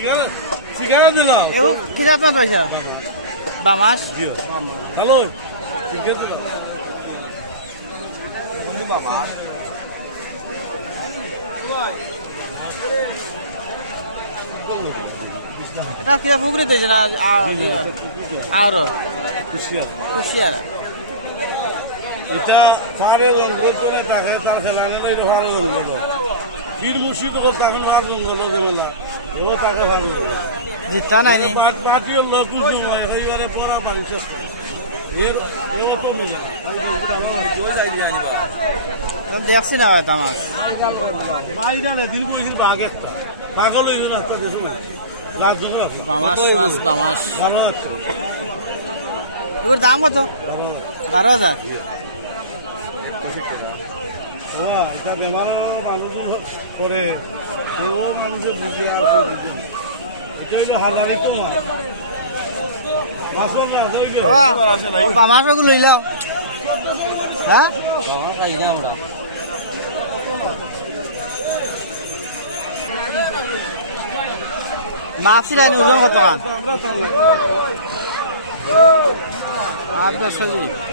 Sigara de lá. Que já tá já? Bamas. Bamas? Viu? Alô? Sigara de lá. Bamas. Ah, que já vou gritar já. Agora. Kushiyar. এটা ফারে জঙ্গল তো না থাকে তার খেলানে লইলো ফারে জঙ্গল ফির মুর্শিদ হল তখন ফার জঙ্গল যে মেলা এও তাকে ফার জঙ্গল জিতা নাই নি পার্টি হল কুছ সময় এইবারে পড়া পানি শেষ করে এর এও তো মিলে না ওই যাই দিয়ে আনিবা দেখছি না ভাই তামাক ভাইরা দিন কইছিল বাঘ একটা পাগল হইল রাস্তা দেশো মানে রাত জঙ্গল আসলা কত হইব 12,000 এর দাম কত 12,000 12,000 বাবা এটা বেমারও মানুষজন করে সেও মানুষের বুঝে আর বুঝে এটা হইলো হাজারি তো মাছর রাজ হইলো আমারও লইলাও হ্যাঁ বাবা খাই না ওরা মাছি লাইন ওজন কত কান 8-10 কেজি